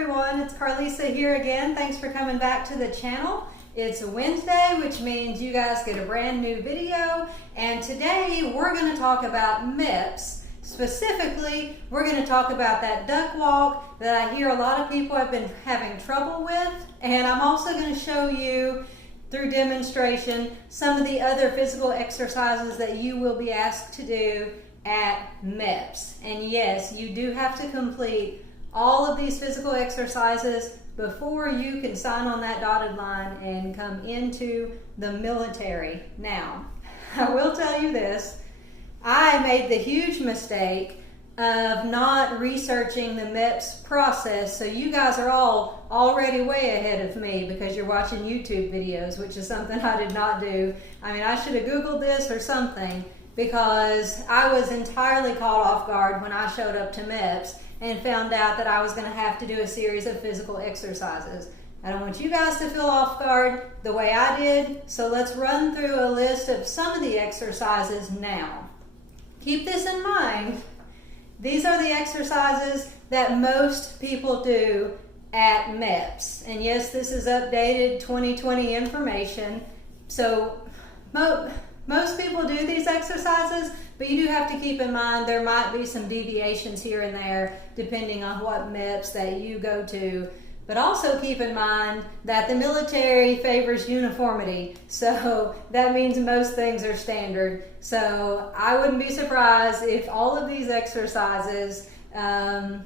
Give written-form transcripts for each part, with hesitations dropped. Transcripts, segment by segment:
everyone, it's Carlisa here again. Thanks for coming back to the channel. It's a Wednesday, which means you guys get a brand new video, and today we're going to talk about MEPS. Specifically, we're going to talk about that duck walk that I hear a lot of people have been having trouble with, and I'm also going to show you through demonstration some of the other physical exercises that you will be asked to do at MEPS. And yes, you do have to complete all of these physical exercises before you can sign on that dotted line and come into the military. Now, I will tell you this, I made the huge mistake of not researching the MEPS process, so you guys are all already way ahead of me because you're watching YouTube videos, which is something I did not do. I mean, I should have Googled this or something, because I was entirely caught off guard when I showed up to MEPS and found out that I was going to have to do a series of physical exercises. I don't want you guys to feel off guard the way I did, so let's run through a list of some of the exercises now. Keep this in mind. These are the exercises that most people do at MEPS. And yes, this is updated 2020 information, so most people do these exercises, but you do have to keep in mind there might be some deviations here and there depending on what MEPS that you go to. But also keep in mind that the military favors uniformity, so that means most things are standard. So I wouldn't be surprised if all of these exercises are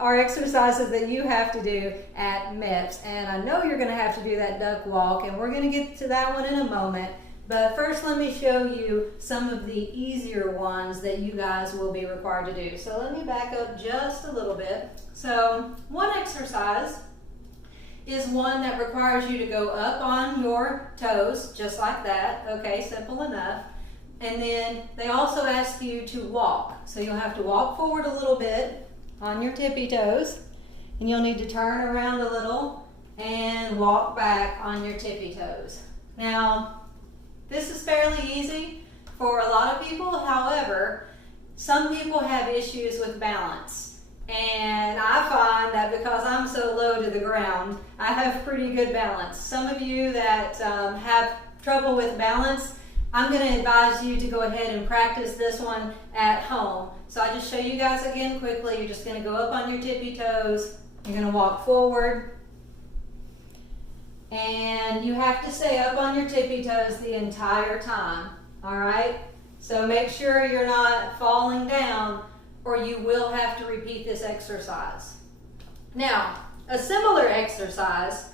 exercises that you have to do at MEPS. And I know you're going to have to do that duck walk, and we're going to get to that one in a moment. But first, let me show you some of the easier ones that you guys will be required to do. So let me back up just a little bit. So one exercise is one that requires you to go up on your toes, just like that. Okay, simple enough. And then they also ask you to walk. So you'll have to walk forward a little bit on your tippy toes, and you'll need to turn around a little and walk back on your tippy toes. Now, this is fairly easy for a lot of people. However, some people have issues with balance. And I find that because I'm so low to the ground, I have pretty good balance. Some of you that have trouble with balance, I'm going to advise you to go ahead and practice this one at home. So I just show you guys again quickly. You're just going to go up on your tippy toes. You're going to walk forward. And you have to stay up on your tippy toes the entire time, all right? So make sure you're not falling down, or you will have to repeat this exercise. Now, a similar exercise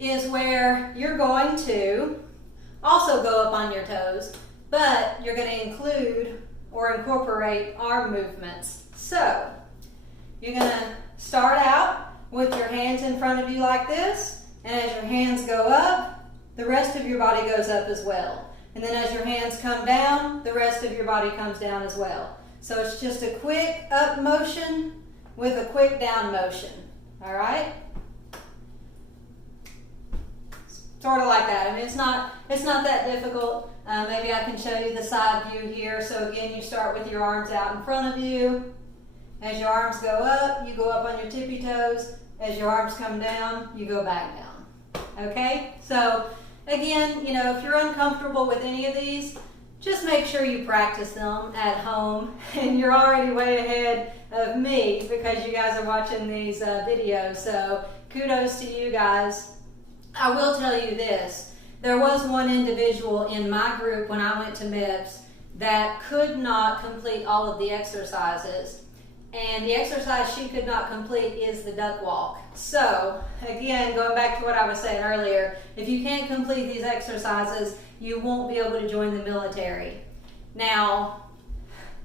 is where you're going to also go up on your toes, but you're going to include or incorporate arm movements. So, you're going to start out with your hands in front of you like this. And as your hands go up, the rest of your body goes up as well. And then as your hands come down, the rest of your body comes down as well. So it's just a quick up motion with a quick down motion. All right? Sort of like that. I mean, it's not that difficult. Maybe I can show you the side view here. So again, you start with your arms out in front of you. As your arms go up, you go up on your tippy toes. As your arms come down, you go back down. Okay? So, again, you know, if you're uncomfortable with any of these, just make sure you practice them at home. And you're already way ahead of me because you guys are watching these videos. So, kudos to you guys. I will tell you this. There was one individual in my group when I went to MEPS that could not complete all of the exercises. And the exercise she could not complete is the duck walk. So, again, going back to what I was saying earlier, if you can't complete these exercises, you won't be able to join the military. Now,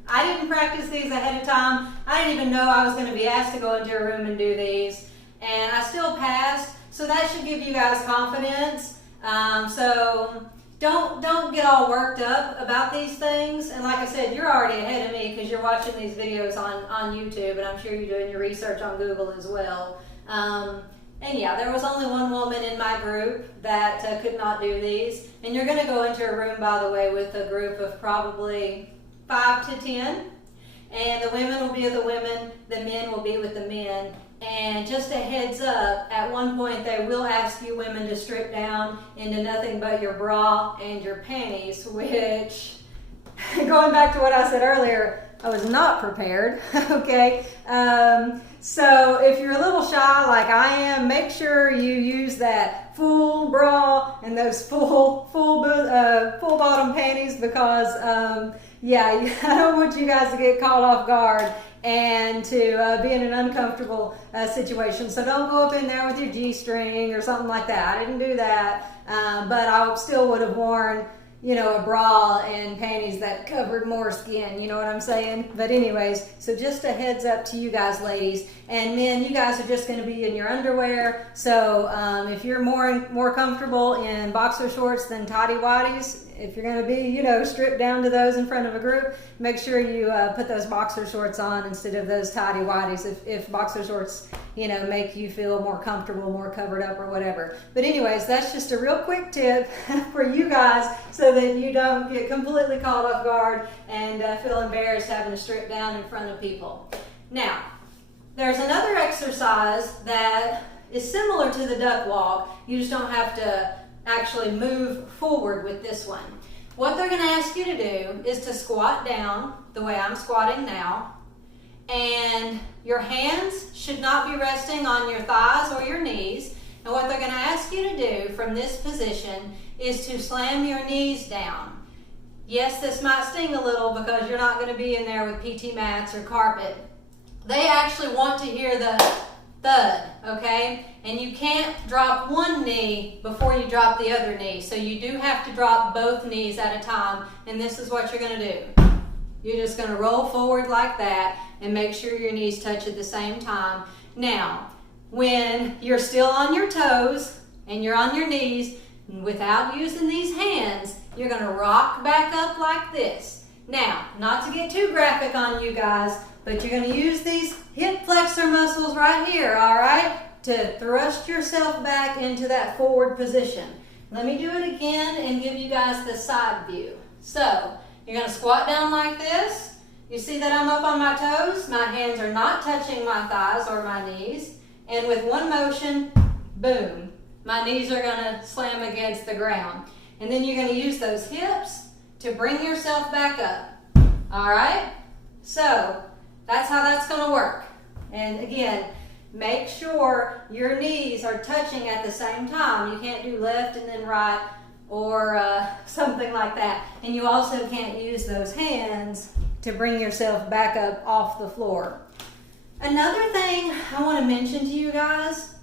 I didn't practice these ahead of time. I didn't even know I was going to be asked to go into a room and do these. And I still passed, so that should give you guys confidence. So don't get all worked up about these things. And like I said, you're already ahead of me because you're watching these videos on YouTube, and I'm sure you're doing your research on Google as well. And yeah, there was only one woman in my group that could not do these. And you're going to go into a room, by the way, with a group of probably 5 to 10. And the women will be with the women, the men will be with the men. And just a heads up, at one point they will ask you women to strip down into nothing but your bra and your panties, which, going back to what I said earlier, I was not prepared, okay? So if you're a little shy like I am, make sure you use that full bra and those full bottom panties because, yeah, I don't want you guys to get caught off guard and to be in an uncomfortable situation. So don't go up in there with your G-string or something like that. I didn't do that, but I still would have worn, you know, a bra and panties that covered more skin, you know what I'm saying? But anyways, so just a heads up to you guys ladies, and men, you guys are just going to be in your underwear, so if you're more comfortable in boxer shorts than tighty whities, if you're going to be, you know, stripped down to those in front of a group, make sure you put those boxer shorts on instead of those tighty whities if boxer shorts, you know, make you feel more comfortable, more covered up or whatever. But anyways, that's just a real quick tip for you guys so that you don't get completely caught off guard and feel embarrassed having to strip down in front of people. Now, there's another exercise that is similar to the duck walk. You just don't have to actually move forward with this one. What they're going to ask you to do is to squat down the way I'm squatting now, and your hands should not be resting on your thighs or your knees. And what they're going to ask you to do from this position is to slam your knees down. Yes, this might sting a little because you're not going to be in there with PT mats or carpet. They actually want to hear the thud, okay? And you can't drop one knee before you drop the other knee. So you do have to drop both knees at a time, and this is what you're going to do. You're just going to roll forward like that and make sure your knees touch at the same time. Now, when you're still on your toes and you're on your knees, without using these hands, you're going to rock back up like this. Now, not to get too graphic on you guys, but you're going to use these hip flexor muscles right here, all right, to thrust yourself back into that forward position. Let me do it again and give you guys the side view. So, you're going to squat down like this. You see that I'm up on my toes? My hands are not touching my thighs or my knees. And with one motion, boom, my knees are going to slam against the ground. And then you're going to use those hips to bring yourself back up. All right? So, that's how that's going to work. And again, make sure your knees are touching at the same time. You can't do left and then right or something like that. And you also can't use those hands to bring yourself back up off the floor. Another thing I want to mention to you guys,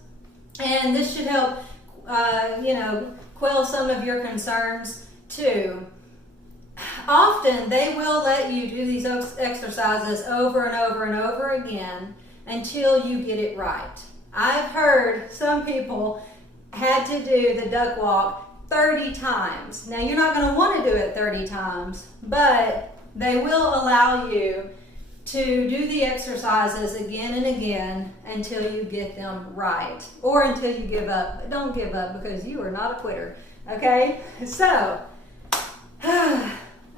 and this should help quell some of your concerns too. Often they will let you do these exercises over and over and over again until you get it right. I've heard some people had to do the duck walk 30 times. Now you're not going to want to do it 30 times, but they will allow you to do the exercises again and again until you get them right, or until you give up. But don't give up because you are not a quitter, okay? So,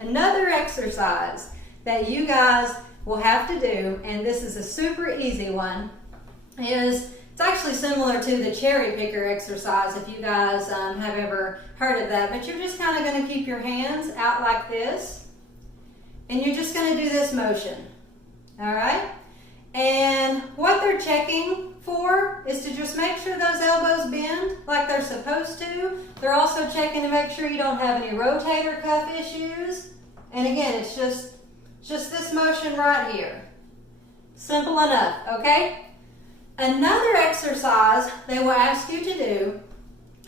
another exercise that you guys will have to do, and this is a super easy one, is it's actually similar to the cherry picker exercise if you guys have ever heard of that, but you're just kind of going to keep your hands out like this, and you're just going to do this motion. All right? And what they're checking for is to just make sure those elbows bend like they're supposed to. They're also checking to make sure you don't have any rotator cuff issues. And again, it's just this motion right here. Simple enough, okay? Another exercise they will ask you to do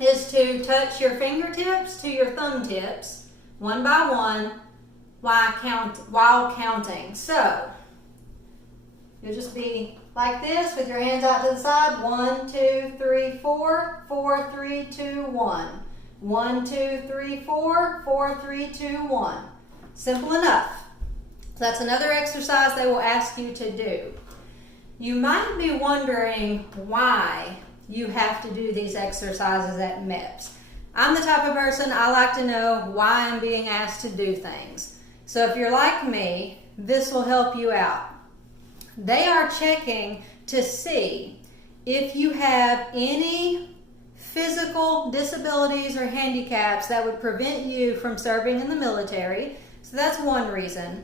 is to touch your fingertips to your thumb tips one by one while counting. So, you'll just be like this with your hands out to the side. 1, 2, 3, 4. 4, 3, 2, 1. 1, 2, 3, 4. 4, 3, 2, 1. Simple enough. So that's another exercise they will ask you to do. You might be wondering why you have to do these exercises at MEPS. I'm the type of person, I like to know why I'm being asked to do things. So if you're like me, this will help you out. They are checking to see if you have any physical disabilities or handicaps that would prevent you from serving in the military. So that's one reason.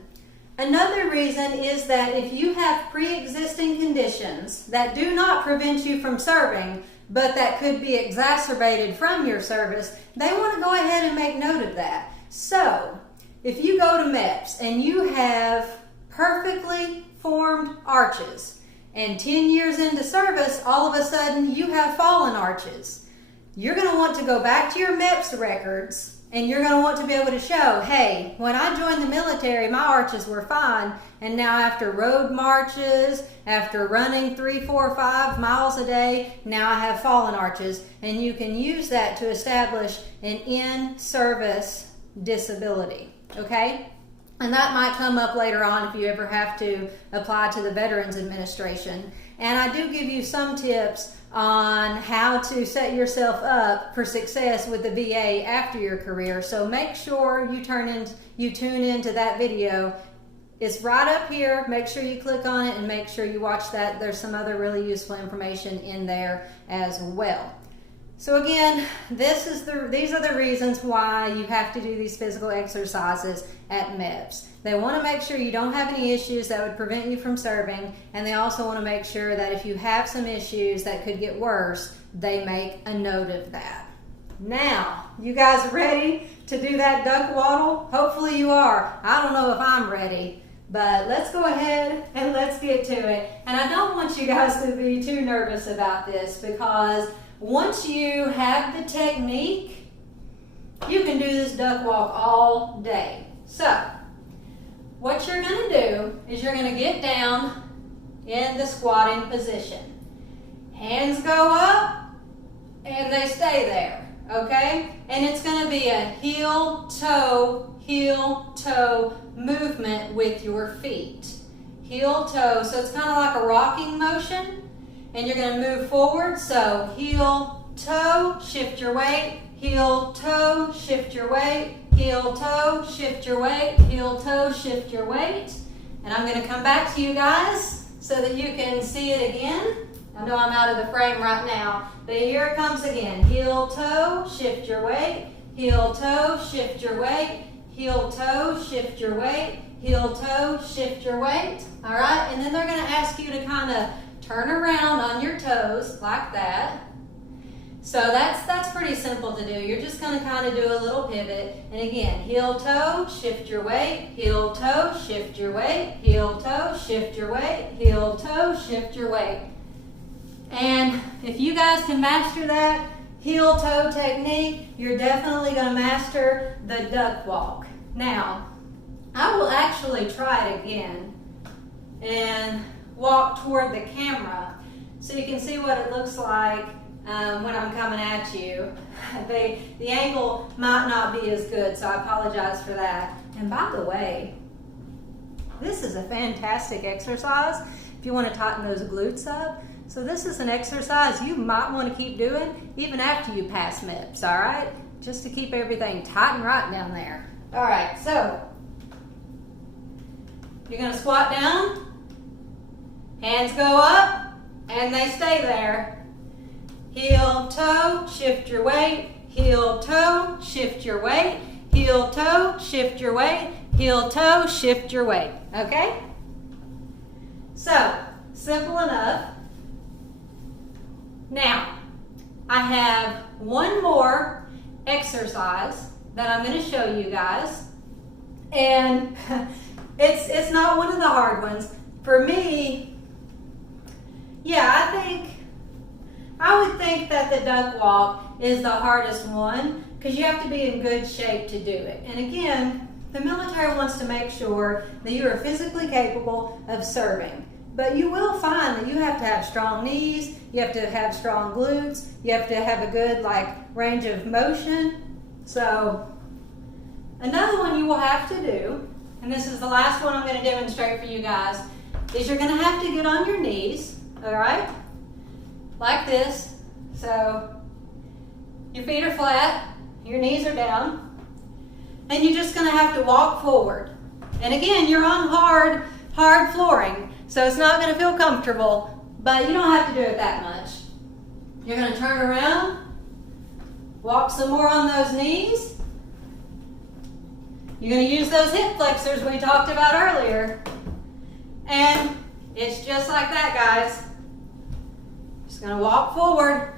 Another reason is that if you have pre-existing conditions that do not prevent you from serving, but that could be exacerbated from your service, they want to go ahead and make note of that. So if you go to MEPS and you have perfectly formed arches, and 10 years into service, all of a sudden you have fallen arches, you're going to want to go back to your MEPS records, and you're going to want to be able to show, hey, when I joined the military, my arches were fine, and now after road marches, after running 3, 4, 5 miles a day, now I have fallen arches, and you can use that to establish an in-service disability, okay? And that might come up later on if you ever have to apply to the Veterans Administration. And I do give you some tips on how to set yourself up for success with the VA after your career. So make sure you tune into that video. It's right up here. Make sure you click on it and make sure you watch that. There's some other really useful information in there as well. So again, these are the reasons why you have to do these physical exercises at MEPS. They want to make sure you don't have any issues that would prevent you from serving, and they also want to make sure that if you have some issues that could get worse, they make a note of that. Now, you guys ready to do that duck waddle? Hopefully you are. I don't know if I'm ready, but let's go ahead and let's get to it. And I don't want you guys to be too nervous about this, because once you have the technique, you can do this duck walk all day. So, what you're going to do is you're going to get down in the squatting position. Hands go up and they stay there, okay? And it's going to be a heel-toe movement with your feet. Heel-toe, so it's kind of like a rocking motion. And you're going to move forward, so heel, toe, shift your weight, heel, toe, shift your weight, heel, toe, shift your weight, heel, toe, shift your weight. And I'm going to come back to you guys so that you can see it again. I know I'm out of the frame right now, but here it comes again. Heel, toe, shift your weight, heel, toe, shift your weight, heel, toe, shift your weight, heel, toe, shift your weight. All right, and then they're going to ask you to kind of turn around on your toes like that. So that's pretty simple to do. You're just going to kind of do a little pivot. And again, heel, toe, shift your weight, heel, toe, shift your weight, heel, toe, shift your weight, heel, toe, shift your weight. And if you guys can master that heel, toe technique, you're definitely going to master the duck walk. Now, I will actually try it again and walk toward the camera so you can see what it looks like when I'm coming at you. The angle might not be as good, so I apologize for that. And by the way, this is a fantastic exercise if you want to tighten those glutes up. So this is an exercise you might want to keep doing even after you pass MEPS, all right? Just to keep everything tight and right down there. All right, so you're going to squat down. Hands go up, and they stay there. Heel, toe, shift your weight. Heel, toe, shift your weight. Heel, toe, shift your weight. Heel, toe, shift your weight. Okay? So, simple enough. Now, I have one more exercise that I'm going to show you guys. And it's not one of the hard ones. For me, yeah, I would think that the duck walk is the hardest one because you have to be in good shape to do it. And again, the military wants to make sure that you are physically capable of serving. But you will find that you have to have strong knees, you have to have strong glutes, you have to have a good range of motion. So another one you will have to do, and this is the last one I'm going to demonstrate for you guys, is you're going to have to get on your knees, all right, like this. So your feet are flat, your knees are down, and you're just going to have to walk forward. And again, you're on hard flooring, so it's not going to feel comfortable, but you don't have to do it that much. You're going to turn around, walk some more on those knees. You're going to use those hip flexors we talked about earlier. And it's just like that, guys. Just going to walk forward.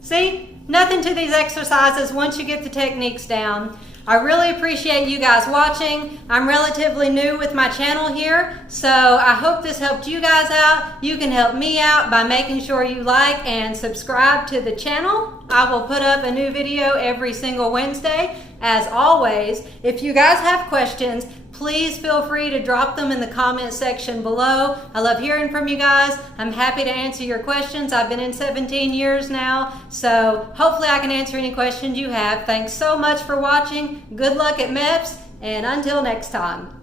See, nothing to these exercises once you get the techniques down. I really appreciate you guys watching. I'm relatively new with my channel here, so I hope this helped you guys out. You can help me out by making sure you like and subscribe to the channel. I will put up a new video every single Wednesday. As always, if you guys have questions, please feel free to drop them in the comment section below. I love hearing from you guys. I'm happy to answer your questions. I've been in 17 years now, so hopefully I can answer any questions you have. Thanks so much for watching. Good luck at MEPS, and until next time.